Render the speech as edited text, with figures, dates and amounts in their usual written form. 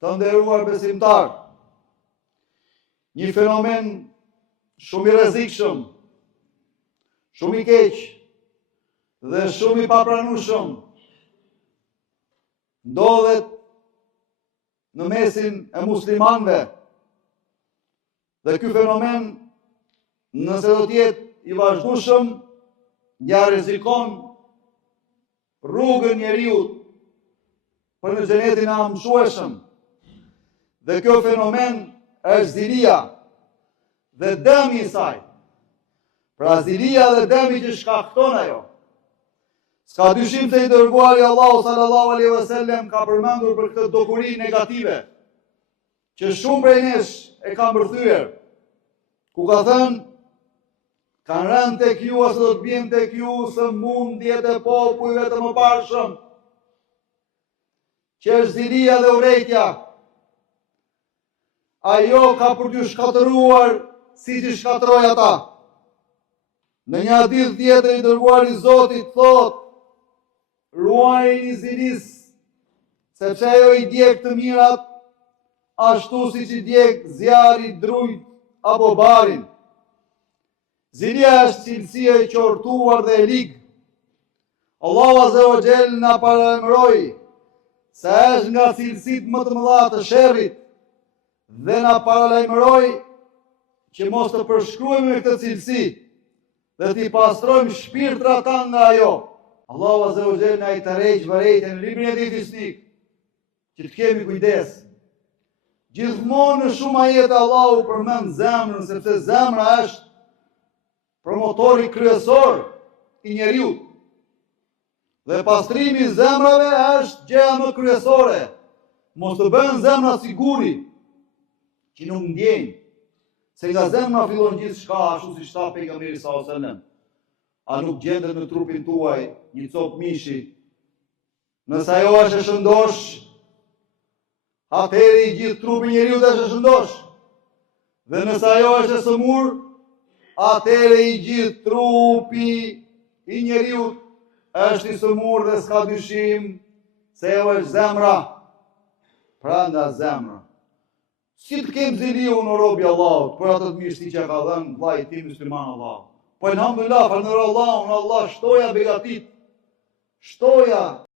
të nderuar besimtar, një fenomen shumë i rrezikshëm, shumë i keq dhe shumë i papranueshëm ndodhet në mesin e muslimanëve. Dhe ky fenomen, nëse do të jetë i vazhdueshëm, ja rrezikon rrugën njeriu për në xhenetin e amshueshëm. Dhe kjo fenomen është zilia dhe dëmi i saj. Pra zilia dhe dëmi që shkakton ajo. S'ka dyshim se i dërguari Allahu sallallahu alaihi wasallam ka përmendur për këtë dokuri negative, që shumë prej nesh e kanë bërthyer, ku ka thënë, kanë rënë tek ju ose do të bjen tek ju sëmundjet e popujve të mëparshëm, që është zilia dhe urrejtja. Ajo ka për t'ju shkatëruar si që shkatëroj ata. Në një hadith tjetër i dërguari Zotit thot, ruajini zilis, sepse ajo i djeg të mirat, ashtu si që djeg zjarri, drujt apo barin. Zilia është cilësia e qortuar dhe e ligë. Allahu Azza wa Jall na paralajmëroi se është nga cilësitë më të mëdha të sherrit dhe na paralajmëroi që mos të përshkruajmë me këtë cilësi dhe t'i pastrojmë shpirtrat tanë nga ajo. Allahu Azza wa Jall na i tërheq vërejtën në librin e tij fisnik, që të kemi kujdes. Gjithmonë në shumë ajete Allahu përmend zemrën, sepse zemra është promotori kryesor i njeriu. Dhe pastrimi i zemrave është gjëja më kryesore. Mos të bëhen zemra siguri, që nuk ndjejnë, se nga zemra fillon gjithçka, ashtu siç tha pejgamberi sallallahu alajhi wasallam. A nuk gjendet në trupin tuaj një copë mishi? Nëse ajo është e shëndosh, atëherë i gjithë trupi njeriu është e shëndosh. Dhe nëse ajo është e sëmur, atëherë i gjithë trupi i njeriu është i sëmur dhe s'ka dyshim se ajo është zemra. Pra nga zemra. Si të kemë ziliu në robi Allahut, për atë të mirësi që ka dhënë vllai tim musliman Allahu. Po elhamdulillah, falënderoj Allahun, Allah shtoja begatit, shtoja